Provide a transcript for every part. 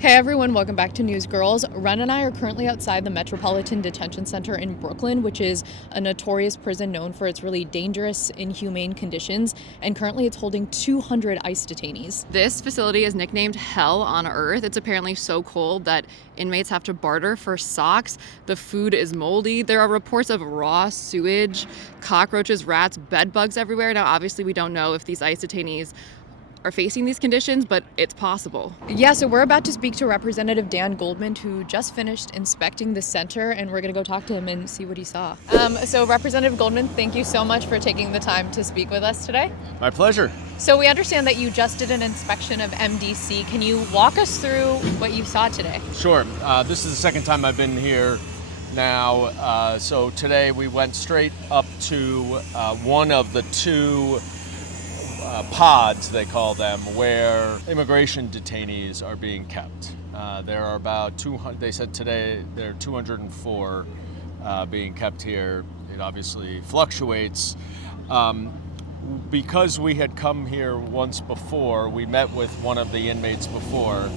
Hey everyone, welcome back to Newsgirls. Wren and I are currently outside the Metropolitan Detention Center in Brooklyn, which is a notorious prison known for its really dangerous, inhumane conditions, and currently it's holding 200 ICE detainees. This facility is nicknamed Hell on Earth. It's apparently so cold that inmates have to barter for socks. The food is moldy. There are reports of raw sewage, cockroaches, rats, bed bugs everywhere. Now, obviously, we don't know if these ICE detainees are facing these conditions, but it's possible. Yeah, so we're about to speak to Representative Dan Goldman, who just finished inspecting the center, and we're gonna go talk to him and see what he saw. So Representative Goldman, thank you so much for taking the time to speak with us today. My pleasure. So we understand that you just did an inspection of MDC. Can you walk us through what you saw today? Sure. This is the second time I've been here now. So today we went straight up to one of the two pods, they call them, where immigration detainees are being kept. There are about 200, they said today there are 204 being kept here. It obviously fluctuates. Because we had come here once before, we met with one of the inmates before,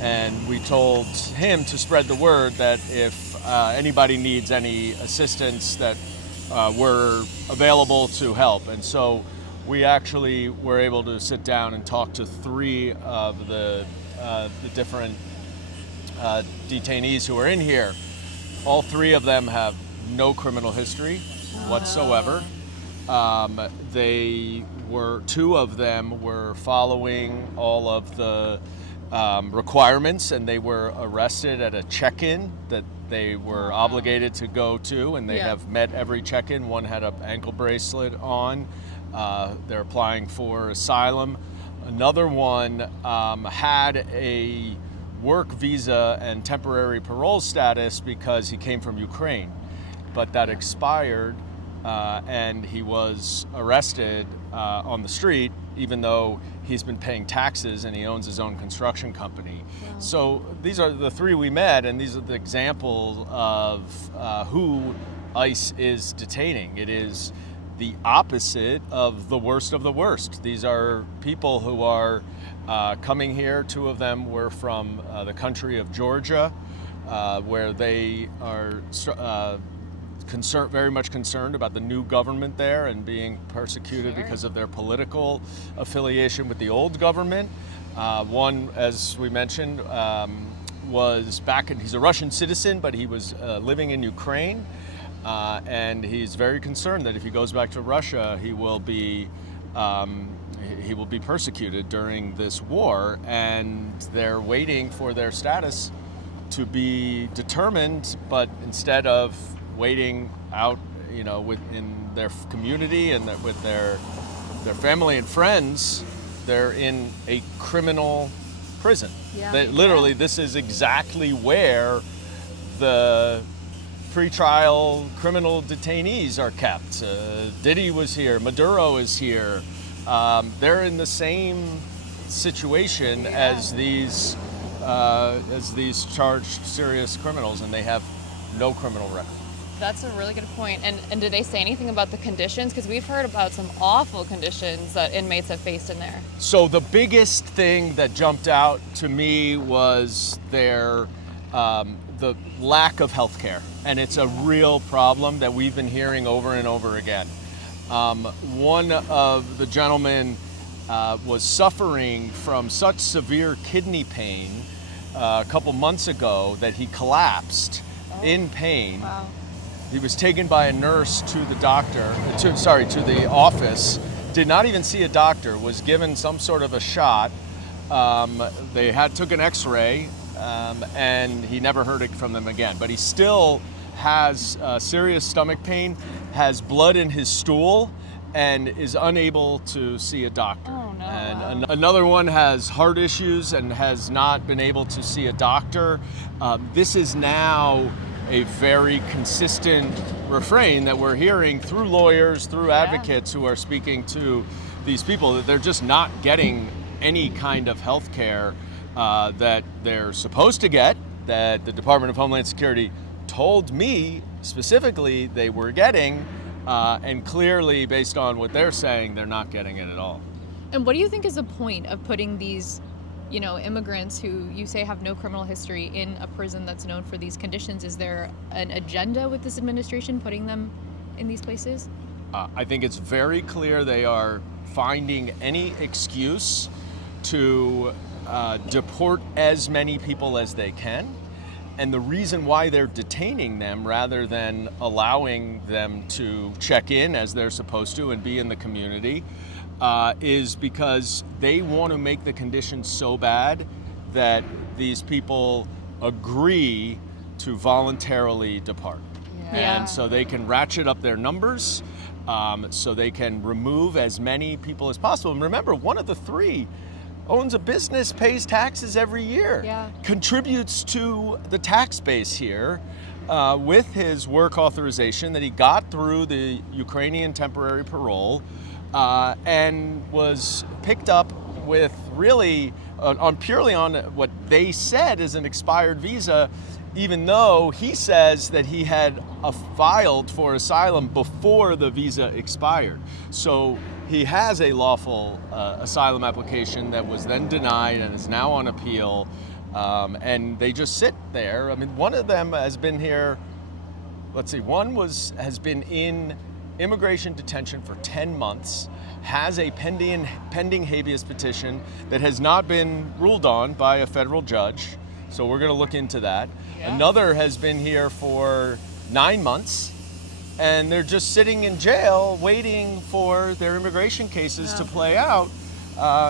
and we told him to spread the word that if anybody needs any assistance, that we're available to help. And so we actually were able to sit down and talk to three of the different detainees who are in here. All three of them have no criminal history whatsoever. Two of them were following all of the requirements, and they were arrested at a check-in that they were obligated to go to, and they have met every check-in. One had an ankle bracelet on. They're applying for asylum. Another one had a work visa and temporary parole status because he came from Ukraine, but that expired, and he was arrested on the street, even though he's been paying taxes and he owns his own construction company. Wow. So these are the three we met, and these are the examples of who ICE is detaining. It is the opposite of the worst. These are people who are coming here. Two of them were from the country of Georgia, where they are very much concerned about the new government there and being persecuted because of their political affiliation with the old government. One, as we mentioned, he's a Russian citizen, but he was living in Ukraine. And he's very concerned that if he goes back to Russia, he will be persecuted during this war, and they're waiting for their status to be determined. But instead of waiting out, within their community and with their family and friends, they're in a criminal prison. Literally, this is exactly where the pre-trial criminal detainees are kept. Diddy was here, Maduro is here. They're in the same situation as these charged serious criminals, and they have no criminal record. That's a really good point. And did they say anything about the conditions? Because we've heard about some awful conditions that inmates have faced in there. So the biggest thing that jumped out to me was the lack of health care. And it's a real problem that we've been hearing over and over again. One of the gentlemen was suffering from such severe kidney pain a couple months ago that he collapsed in pain. Wow. He was taken by a nurse to the office, did not even see a doctor, was given some sort of a shot. They took an x-ray, and he never heard it from them again. But he still has serious stomach pain, has blood in his stool, and is unable to see a doctor. Oh, no. And another one has heart issues and has not been able to see a doctor. This is now a very consistent refrain that we're hearing through lawyers, through advocates who are speaking to these people, that they're just not getting any kind of health care that they're supposed to get, that the Department of Homeland Security told me specifically they were getting, and clearly, based on what they're saying, they're not getting it at all. And what do you think is the point of putting these immigrants who you say have no criminal history in a prison that's known for these conditions? Is there an agenda with this administration putting them in these places? I think it's very clear they are finding any excuse to deport as many people as they can. And the reason why they're detaining them rather than allowing them to check in as they're supposed to and be in the community is because they want to make the conditions so bad that these people agree to voluntarily depart. Yeah. And so they can ratchet up their numbers, so they can remove as many people as possible. And remember, one of the three owns a business, pays taxes every year, contributes to the tax base here with his work authorization that he got through the Ukrainian temporary parole, and was picked up with really purely on what they said is an expired visa, even though he says that he had filed for asylum before the visa expired. So he has a lawful asylum application that was then denied and is now on appeal, and they just sit there. I mean, one of them has been here, has been in immigration detention for 10 months, has a pending habeas petition that has not been ruled on by a federal judge. So we're going to look into that. Yeah. Another has been here for 9 months, and they're just sitting in jail waiting for their immigration cases to play out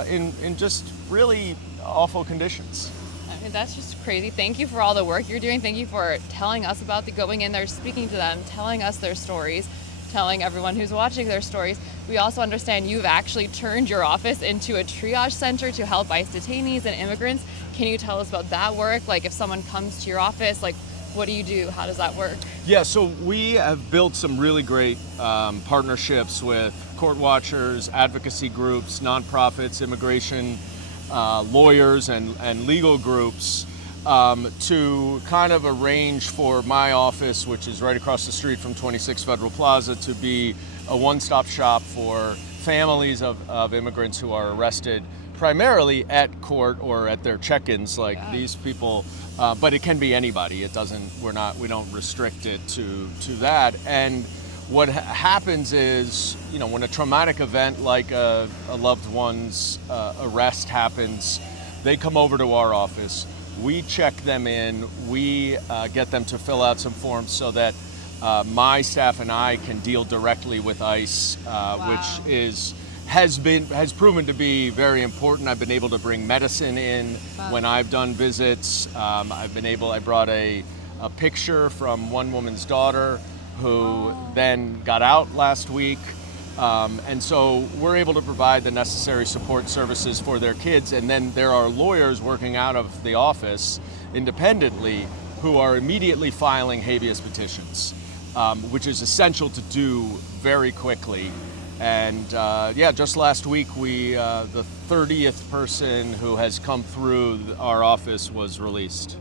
in just really awful conditions. I mean, that's just crazy. Thank you for all the work you're doing. Thank you for telling us about going in there, speaking to them, telling us their stories, telling everyone who's watching their stories. We also understand you've actually turned your office into a triage center to help ICE detainees and immigrants. Can you tell us about that work? Like, if someone comes to your office, like, what do you do? How does that work? Yeah, so we have built some really great partnerships with court watchers, advocacy groups, nonprofits, immigration lawyers, and legal groups to kind of arrange for my office, which is right across the street from 26 Federal Plaza, to be a one-stop shop for families of immigrants who are arrested primarily at court or at their check-ins, like these people, but it can be anybody. It doesn't. We don't restrict it to that. And what happens is, when a traumatic event like a loved one's arrest happens, they come over to our office. We check them in. We get them to fill out some forms so that my staff and I can deal directly with ICE, which has proven to be very important. I've been able to bring medicine in when I've done visits. I brought a picture from one woman's daughter who then got out last week. And so we're able to provide the necessary support services for their kids. And then there are lawyers working out of the office independently who are immediately filing habeas petitions, which is essential to do very quickly. And just last week, the 30th person who has come through our office was released.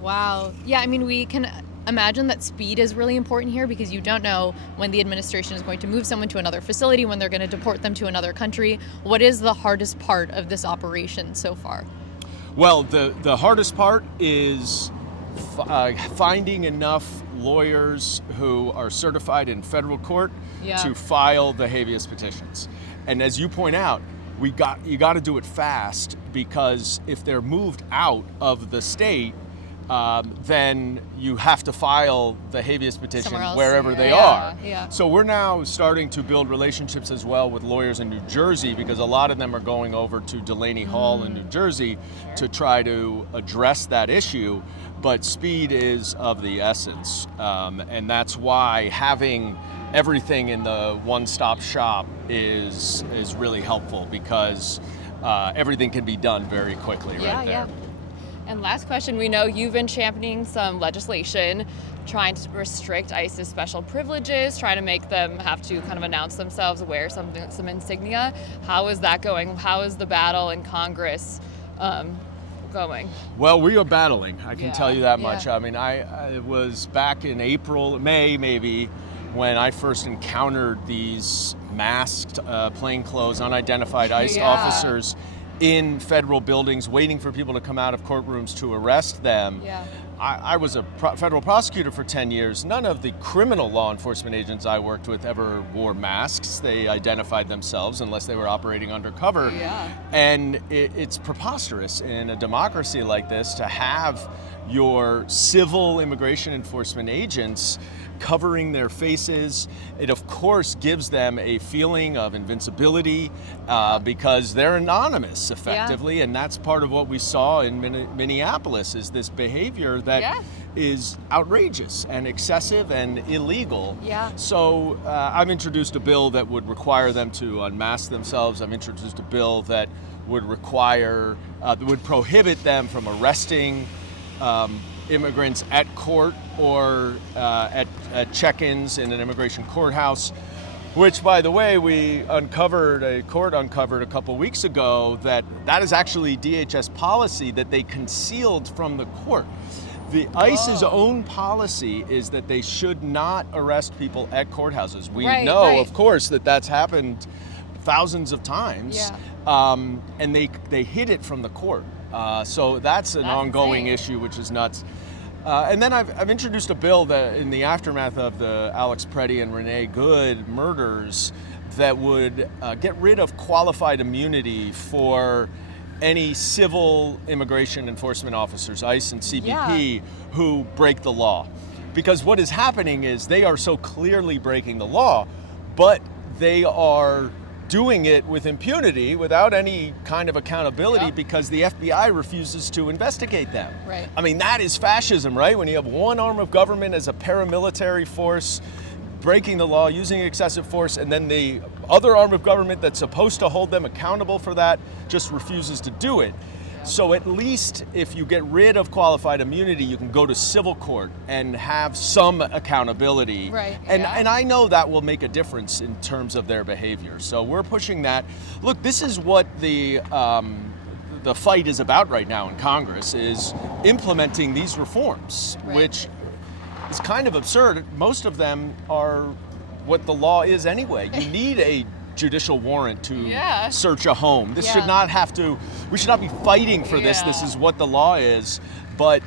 Wow. Yeah, I mean, we can imagine that speed is really important here, because you don't know when the administration is going to move someone to another facility, when they're going to deport them to another country. What is the hardest part of this operation so far? Well, the hardest part is finding enough lawyers who are certified in federal court to file the habeas petitions. And as you point out, you got to do it fast, because if they're moved out of the state, then you have to file the habeas petition wherever they are. Yeah. So we're now starting to build relationships as well with lawyers in New Jersey, because a lot of them are going over to Delaney Hall in New Jersey to try to address that issue. But speed is of the essence, and that's why having everything in the one-stop shop is really helpful, because everything can be done very quickly right there. Yeah. And last question, we know you've been championing some legislation trying to restrict ICE's special privileges, trying to make them have to kind of announce themselves, wear some insignia. How is that going? How is the battle in Congress going? Well, we are battling, I can tell you that much. I mean, it was back in May maybe, when I first encountered these masked, plainclothes, unidentified ICE officers in federal buildings waiting for people to come out of courtrooms to arrest them. Yeah. I was a federal prosecutor for 10 years. None of the criminal law enforcement agents I worked with ever wore masks. They identified themselves unless they were operating undercover. Yeah. And it's preposterous in a democracy like this to have your civil immigration enforcement agents covering their faces. It of course gives them a feeling of invincibility because they're anonymous effectively, and that's part of what we saw in Minneapolis is this behavior that is outrageous and excessive and illegal. Yeah. So I've introduced a bill that would require them to unmask themselves. I've introduced a bill that would require, that would prohibit them from arresting immigrants at court or at check-ins in an immigration courthouse, which, by the way, a court uncovered a couple weeks ago that is actually DHS policy that they concealed from the court. The ICE's own policy is that they should not arrest people at courthouses. We know, of course, that that's happened thousands of times, and they hid it from the court. So that's an ongoing issue, which is nuts. And then I've introduced a bill that, in the aftermath of the Alex Preddy and Renee Good murders, that would get rid of qualified immunity for any civil immigration enforcement officers, ICE and CBP, who break the law. Because what is happening is they are so clearly breaking the law, but they are doing it with impunity without any kind of accountability because the FBI refuses to investigate them. Right. I mean, that is fascism, right? When you have one arm of government as a paramilitary force breaking the law, using excessive force, and then the other arm of government that's supposed to hold them accountable for that just refuses to do it. So at least if you get rid of qualified immunity, you can go to civil court and have some accountability. Right. And I know that will make a difference in terms of their behavior. So we're pushing that. Look, this is what the fight is about right now in Congress, is implementing these reforms, which is kind of absurd. Most of them are what the law is anyway. You need a judicial warrant to search a home. This should not have to, we should not be fighting for this. This is what the law is. But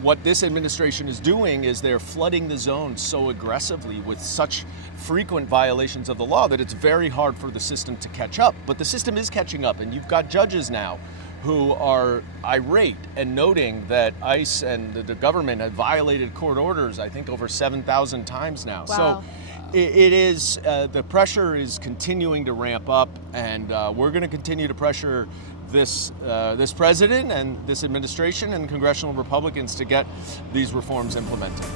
what this administration is doing is they're flooding the zone so aggressively with such frequent violations of the law that it's very hard for the system to catch up. But the system is catching up, and you've got judges now who are irate and noting that ICE and the government have violated court orders, I think, over 7,000 times now. Wow. So it is, the pressure is continuing to ramp up, and we're going to continue to pressure this president and this administration and congressional Republicans to get these reforms implemented.